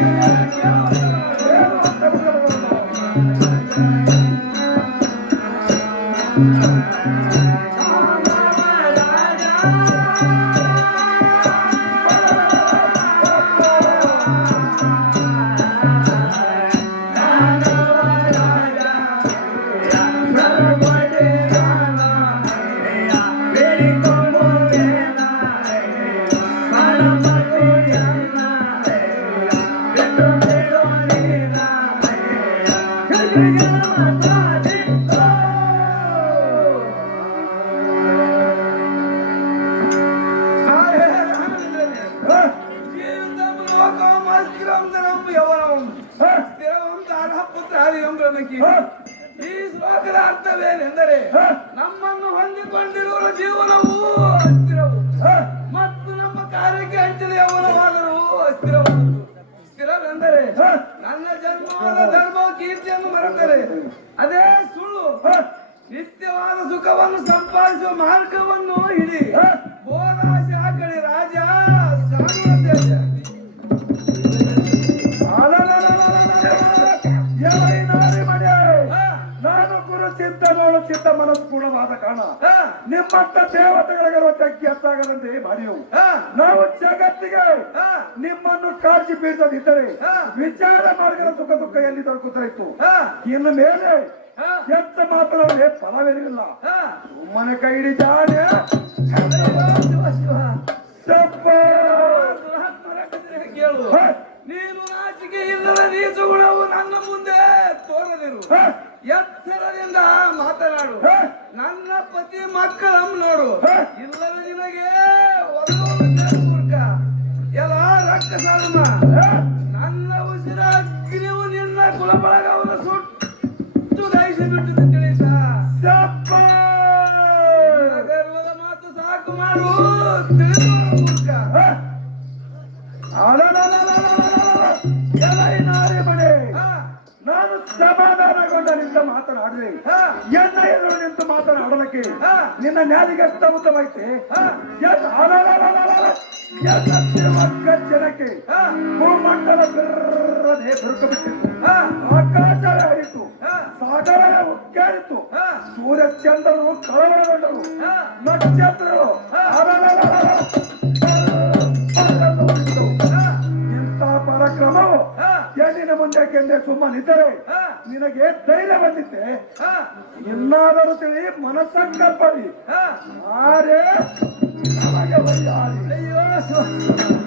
Thank you. ಭಕ್ತ ದೇವತೆಗಳಿಗೆ ಗೆದ್ದಾಗದಂತೆ ಬರೆಯವು ನಾವು ಜಗತ್ತಿಗೆ ನಿಮ್ಮನ್ನು ಕಾಳಜಿ ಬೀಸದಿದ್ದರೆ ವಿಚಾರ ಮಾರ್ಗದ ಸುಖ ದುಃಖ ಎಲ್ಲಿ ಇತ್ತು? ಇನ್ನು ಮೇಲೆ ಎಂತ ಮಾತ್ರ ಫಲವೇನಿಲ್ಲ. ಸುಮ್ಮನೆ ಕೈ ಹಿಡಿದಾನೆ ಕೇಳು. ನೀನು ನಾಚಿಕೆ ಇಲ್ಲದ ನೀಚುಗಳು ನನ್ನ ಮುಂದೆ ತೋರದಿರು. ಎಚ್ಚರದಿಂದ ಮಾತನಾಡು. ನನ್ನ ಪತಿ ಮಕ್ಕಳಮ್ಮ ನೋಡು. ಇಲ್ಲವೇ ನಿನಗೆ ಮೂರ್ಖ ಎಲ್ಲ ರಕ್ತ ಸಾಧನ ನನ್ನ ಉಸಿರ ಅಗ್ನಿವು ನಿನ್ನ ಕುಲಬಳಗ ಅವನ ಸುಟ್ಟು ದಯಿಸಿ ಬಿಟ್ಟು ತಿಳಿಸ ಮಾತು ಸಾಕು ಮಾಡು. ತಿಳಿದು ಮೂರ್ಖ ಅವನ ಎಲ್ಲ ಇನ್ನಾರೇ ಬಡೆ ನಾನು ಸಮಾಧಾನಗೊಂಡ ನಿಂತ ಮಾತನಾಡಿದೆ ಎನ್ನ ಎದುರು ನಿಂತು ಮಾತನಾಡಲಿಕ್ಕೆ ನಿನ್ನ ನ್ಯಾದಿಗೆ ಅಷ್ಟಮುತ್ತವಾಯ್ತೆ ಜನಕ್ಕೆ ಭೂಮಂಡಲ ಬಿರ್ರದೆ ಬಿರುಕುಬಿಟ್ಟಿತ್ತು ಆಕಾಶ ಹರಿತು ಸಾಗರ ಉಕ್ಕೇರಿತು ಸೂರ್ಯ ಚಂದ್ರರು ಕಳವಳಗೊಂಡರು ನಕ್ಷತ್ರರು ಇಂಥ ಪರಾಕ್ರಮವು ಜನ್ನಿನ ಮುಂದೆ ಕೆಂದೆ ಸುಮ್ಮನಿದ್ದರೆ ನಿನಗೆ ಧೈರ್ಯ ಬಂದಿದ್ದೆ ಎಲ್ಲಾದರೂ ತಿಳಿ ಮನಸ್ಸಂಕಲ್ಪಡಿ ಆರೇ ನಮಗೆ ಬರೆಯಾರಿ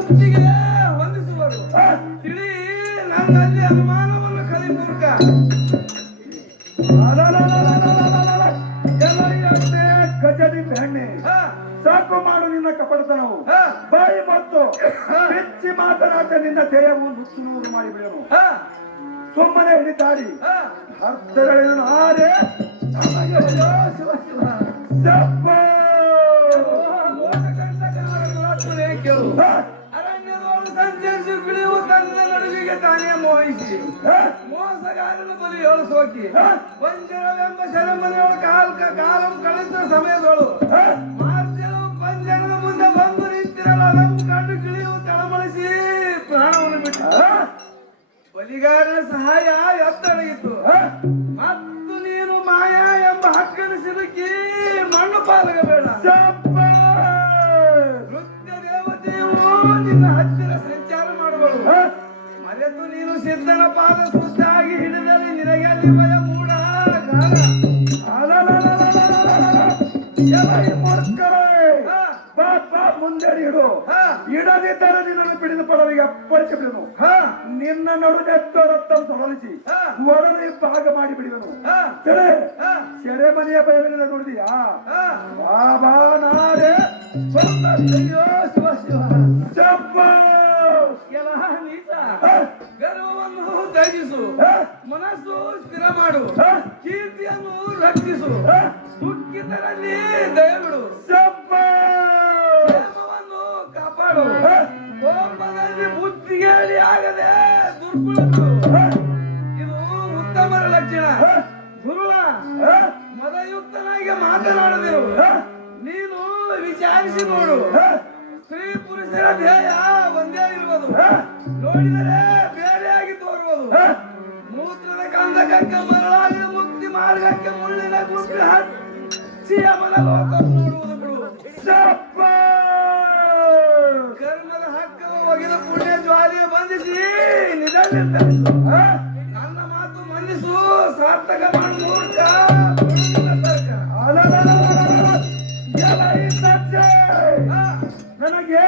ಮುತ್ತಿಗೆ ಹೊಂದಿಸುವರು. ತಿಳಿ ನನ್ನಲ್ಲಿ ಅನುಮಾನವನ್ನು ಕಲಿಪೂರ್ಕ ಮಾಡು ನಿನ್ನ ಬಾಯಿ ಮತ್ತು ಹೆಚ್ಚಿ ಮಾತನಾಡ ನಿನ್ನ ದೇಹವು ಮಾಡಿ ಸುಮ್ಮನೆ ಹಿಡಿತಾಡಿ ಅರ್ಥಗಳಿಲ್ಲ ನಾರೇ ಶಿವ ಶಿವ. ಸಪ್ಪ ನಡುವಿಗೆ ತಾನೇ ಮೋಹಿಸಿ? ಮೋಸಗಾರನ ಬಲಿ ಏಳು ಸೋಕಿ ಹ? ವಂಚನವೆಂಬ ಸೆರೆಮನೆಯೊಳು ಕಾಲ ಕಾಲಂ ಕಳೆದ ಸಮಯದೊಳು? ಮಾರ್ಜನು ಪಂಜರದ ಮುಂದೆ ಬಂದು ನಿಂತಿರಲ್ಲ ನಮ್ಮ ಕಂಡು ಗಿಳಿಯು ತಳಮಳಿಸಿ ಪ್ರಾಣವನ್ನು ಬಿಟ್ಟ? ಬಲಿಗಾರನ ಸಹಾಯ ಎತ್ತಡಗಿತ್ತು? ಮತ್ತು ನೀನು ಮಾಯಾ ಎಂಬ ಹಕ್ಕನ್ನು ಸಿಲುಕಿ ಮಣ್ಣು ಸಿದ್ಧನ ಪಾದ ಸುತ್ತಾಗಿ ಹಿಡಿದರೆ ನಿನಗೆಲ್ಲಿ ಭಯ ಮೂಡ? ಮುಂದೆಡಿ ಇಡು. ಇಡದಿದ್ದರೆ ನಿನ್ನನ್ನು ಪಿಡಿದು ಪಡವಿಗೆ ಅಪ್ಪಳಿಸಿ ಬಿಡುನು ನಿನ್ನ ನಡುವೆತ್ತೋ ರಕ್ತಂ ಸೊರಳಿಸಿ ಒಡನೆ ಭಾಗ ಮಾಡಿ ಬಿಡುವನು ತಿಳಿ ಸೆರೆಮನೆಯ ಬಯಲಿನ ನೋಡಿದೀಯಾ? ಬಾಬಾ ನಾರೇ ಅಯ್ಯೋ ಶಿವ ಶಿವ. ಚಪ್ಪ ತ್ಯಜಿಸು ಮನಸ್ಸು ಸ್ಥಿರ ಮಾಡು. ಕೀರ್ತಿಯನ್ನು ರಕ್ಷಿಸು. ದುಃಖಿತರಲ್ಲಿ ದಯವಿಡು. ಕ್ಷೇಮವನ್ನು ಕಾಪಾಡು. ಕೋಪದಲ್ಲಿ ಬುದ್ಧಿಗೇಡಿ ಆಗದೆ ದುರ್ಗುಣಗಳು ಇದು ಉತ್ತಮರ ಲಕ್ಷಣ. ಗುರುಳ ಮದಯುಕ್ತನಾಗಿ ಮಾತನಾಡದಿರು. ನೀನು ವಿಚಾರಿಸಿ ನೋಡು. ಸ್ತ್ರೀ ಪುರುಷರ ಧ್ಯೇಯ ಒಂದೇ ಇರುವುದು. ನೋಡಿದರೆ ಮೂತ್ರದ ಮರಳಾಗಿ ಮುಕ್ತಿ ಮಾರ್ಗಕ್ಕೆ ಮುಳ್ಳಿನ ಗುಂಪಿ ಹಚ್ಚಿ ಅವನ ಲೋಕ ನೋಡುವುದು ಬಿಡು ಸಪ್ಪ! ಕರ್ಮದ ಹಕ್ಕವ ಒಗೆದ ಪುಣ್ಯ ಜ್ವಾಲಿಯ ಬಂಧಿಸಿ ಹ? ನನ್ನ ಮಾತು ಮನ್ನಿಸು. ಸಾರ್ಥಕ ಮಾಡು ಮೂರ್ಖ. ನನಗೆ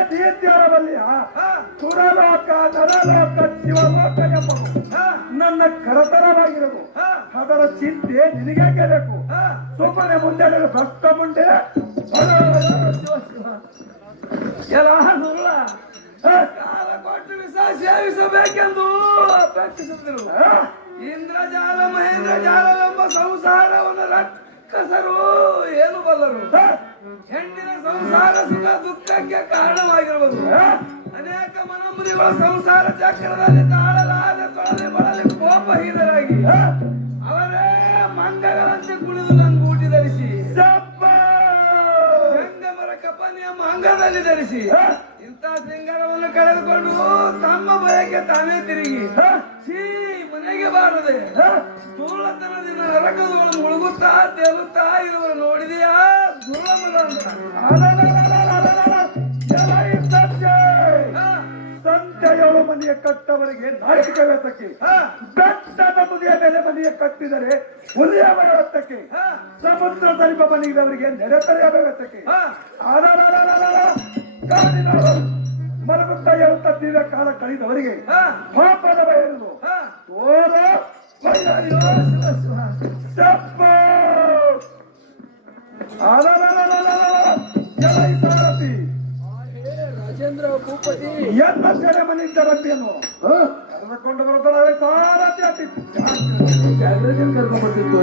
ಹಾ, ಸುರಲೋಕ ನರಲೋಕ ಶಿವಲೋಕ ಎಂಬ ನನ್ನ ಕರತರವಾಗಿರದು ಹಾ, ಅದರ ಚಿಂತೆ ನಿನಗೆ ಬೇಕು. ಸುಮ್ಮನೆ ಮುಂದೆ ಭಕ್ತ ಮುಂದೆ ಎಲ್ಲ? ಕಾಲ ಕೊಟ್ಟು ವಿಷ ಸೇವಿಸಬೇಕೆಂದು ಅಪೇಕ್ಷಿಸುತ್ತಿರಲ್ಲ? ಇಂದ್ರಜಾಲ ಮಹೇಂದ್ರಜಾಲ ಎಂಬ ಸಂಸಾರವನ್ನು ರಕ್ಕಸರು ಏನು ಬಲ್ಲರು ಹೆಣ್ಣಿನ ಸಂಸಾರ ಸುಖ ದುಃಖಕ್ಕೆ ಕಾರಣವಾಗಿರುವುದು ಹ? ಅನೇಕ ಮನಮುನಿಗಳ ಸಂಸಾರ ಚಕ್ರದಲ್ಲಿ ತಾಳಲಾದ ತೊಳೆದು ಬಳಲಿ ಕೋಪಹೀನರಾಗಿ ಹ? ಅವರೇ ಮಂಗಗಳಂತೆ ಕುಳಿದು ನನ್ನ ಬೂಟಿ ಧರಿಸಿ! ಸಂಗಮರ ಕಪನಿಯ ಮಂಗದಲ್ಲಿ ಧರಿಸಿ. ಇಂಥ ಶೃಂಗಾರವನ್ನು ಕಳೆದುಕೊಂಡು ತಮ್ಮ ಬಯಕೆ ತಾನೇ ತಿರುಗಿ. ಶ್ರೀ ಮನೆಗೆ ಬಾರದೆ? ಧೂಳತನದಿಂದ ನರಕದೊಳಗೆ ಮುಳುಗುತ್ತಾ ತೇಲುತ್ತಾ ಇರುವ ನೋಡಿದೆಯಾ? ಧೂಳಮಲ ಅಂತ. ಸಂತೆಯವರು ಮನೆಯ ಕಟ್ಟವರಿಗೆ ನಾಯಕ ವ್ಯಕ್ತಕ್ಕೆ ಬೆಟ್ಟದ ತುದಿಯ ಮೇಲೆ ಮನೆಯ ಕಟ್ಟಿದರೆ ಹುಲಿಯ ವ್ಯಕ್ತಕ್ಕೆ ಹಾ, ಸಮುದ್ರ ಸಮೀಪ ಮನೆಯವರಿಗೆ ನೆರೆತರೆಯ ವ್ಯವಸ್ಥಕ್ಕೆ ಹಾ. ಮಲಗುತ್ತ ಇರುತ್ತ ದೀರ್ಘ ದಿವ್ಯ ಕಾಲ ಕಳೆದವರಿಗೆ ಪಾಪದ ಬಯಲು ಹಾ. ಓರ ರಾಜೇಂದ್ರ ಭೂಪತಿ. ಎಲ್ಲ ಸೆರೆ ಇದ್ದಾರಂತೇನು ಕರೆದುಕೊಂಡು ಬರುತ್ತಾರೆ ಸಾರಥಿ ಅತಿ. ಜಾಗೃತಿ ಕರ್ಕೊಂಡ್ ಬರ್ತಿತ್ತು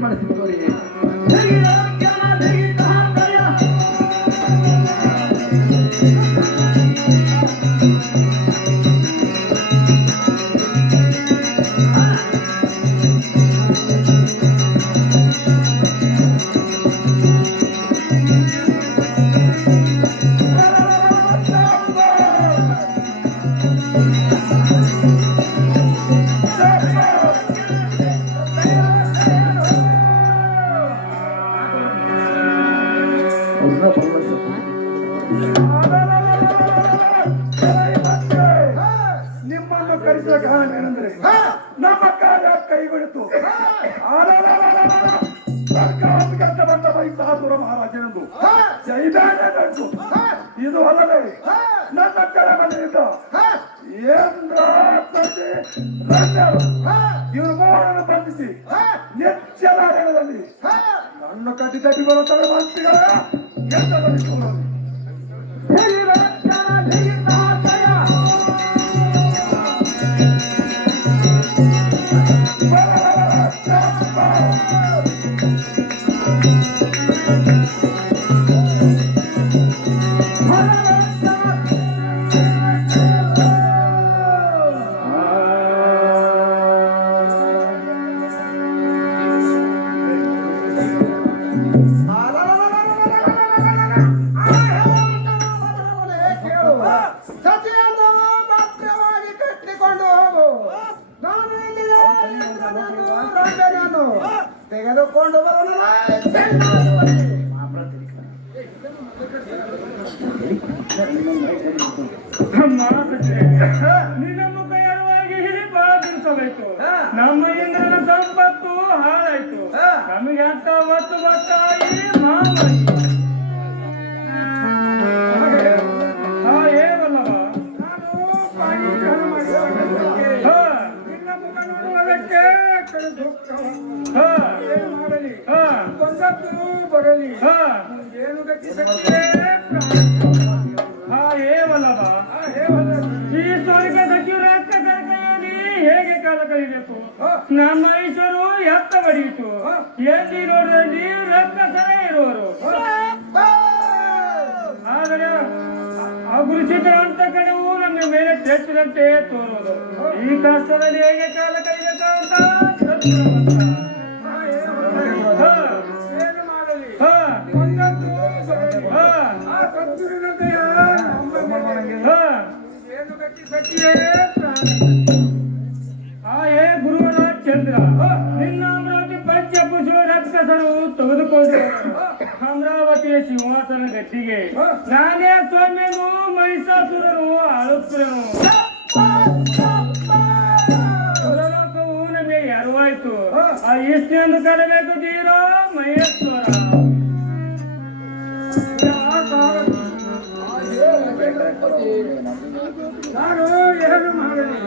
parece? ಸರ್ಕಾರಕ್ಕೆ ಬಂದ ಮೈಸಾಸುರ ಮಹಾರಾಜನೆಂದು ಜೈದಾನ ನಡೆಸು ಇದು ಅಲ್ಲದೆ ನನ್ನ ಕೆಳಮನೆಯಿಂದ ಇವರು ಮೂವರನ್ನು ಬಂಧಿಸಿ ನೆಚ್ಚಲಾಗದಲ್ಲಿ ನನ್ನ ಕಟ್ಟಿ ತಪ್ಪಿ ಬರುತ್ತಾರೆ ಮಂತ್ರಿಗಳ ಎಂತ ಬಂದಿಕೊಳ್ಳೋದು ಬಾಧಿಸಬೇಕು ನಮ್ಮ ಇಂದ್ರನ ಸಂಪತ್ತು ಹಾಳಾಯ್ತು. ನಮಗೆ ಅಂತ ಒತ್ತು ಬತ್ತಾಯಿ ಮಾಮಾಯಿ. ಬರಲಿ. ಹಾ. ಏನು ಗಟ್ಟಿಸಕ್ಕೆ ಹಾ ಕಳಿಬೇಕು ನಮ್ಮ ಮೈಸೂರು ಎತ್ತ ಬಡಿಯಿತು ಎಲ್ಲಿ ನೋಡಿದಲ್ಲಿ ರಕ್ಕಸರ ಇರುವರು ಆದರೆ ಅಗುರುಚಿತ್ರ ಅಂತ ಕಡೆವು ನಮ್ಮ ಮೇಲೆ ತೆಚ್ಚಿದಂತೆ ತೋರುವುದು ಈ ಕಷ್ಟದಲ್ಲಿ ಹೇಗೆ ಕಾಲ ಕಳಿಬೇಕಂತ ಏನು ರಕ್ಷಸರು ತೆಗೆದುಕೊಂಡು ಅಮರಾವತಿಯ ಸಿಂಹಾಸನ ಗಟ್ಟಿಗೆ. ನಾನೇ ಸೌಮ್ಯನು ಮಹಿಷಾಸುರನು ಆಳುತ್ತೇನು ನಮಗೆ ಎರವಾಯ್ತು ಆ ಎಷ್ಟೆಂದು ಕರಬೇಕು ತೀರೋ ಮಹೇಶ್ವರ? ನಾನು ಏನು ಮಾಡಲಿ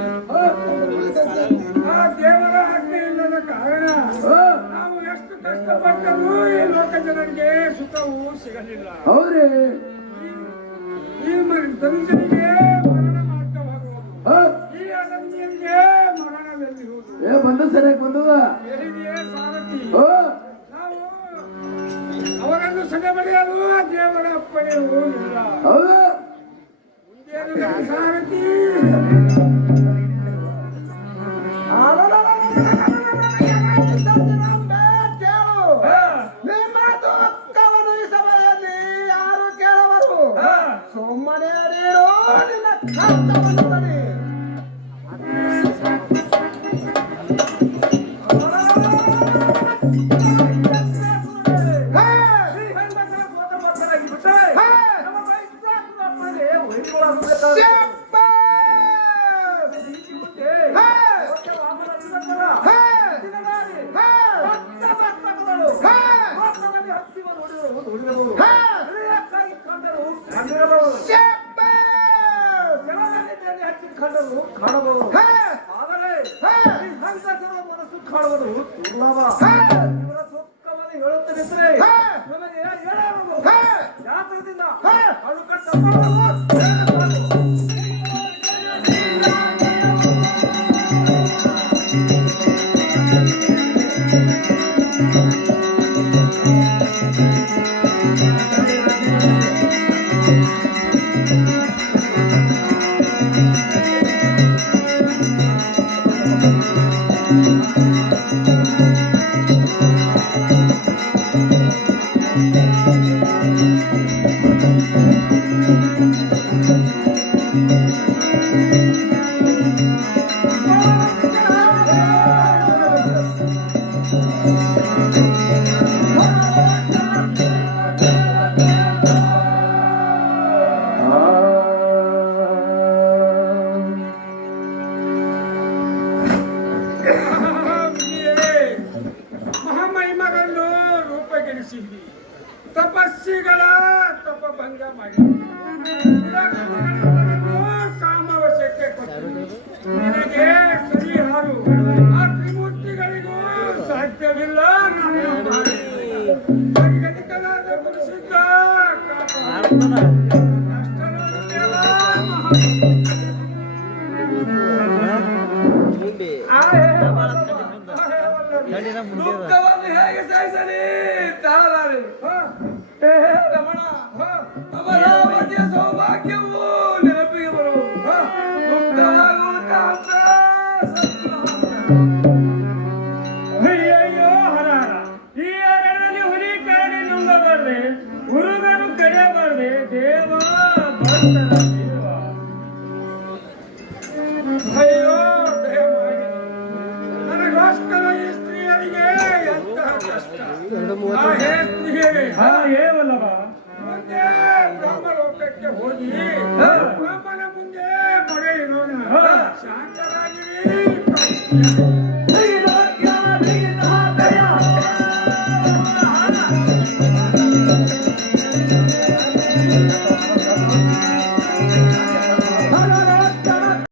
ಕಷ್ಟಪಟ್ಟರೂ ಈ ಲೋಕ ಜನರಿಗೆ ಸುಖವೂ ಸಿಗಲಿಲ್ಲ. ಹೌದ್ರಿ. ನಿಮ್ಮ ಧನುಷನಿಗೆ ಮರಣ ಮಾರ್ಗವಾಗುವುದು ಈ ಮರಣವೆಲ್ಲಿ ಏ ಬಂದ ಸರಿಯಾಗಿ ಬಂದದ? ಎಲ್ಲಿದೆಯೇ ಸಾರಥಿ? ನಾವು ಅವರನ್ನು ಸೆಳೆಬಡಿಯಲು ಆ ದೇವರ ಪಡೆಯುವುದಿಲ್ಲ ಹೌದು. ಕಾಣಬಹುದು! ಆದರೆ ಹೇ! ಈ ಹಂಸಕರ ಮನಸ್ಸು ದುರ್ಲಭ ಹೇ! ಇವರ ದುಃಖವನ್ನು ಹೇಳುತ್ತಲಿದ್ರೆ ಹೇ! ನನಗೆ ಹೇಳಬಹುದು ಹೇ! ಯಾತ್ರದಿಂದ ना Música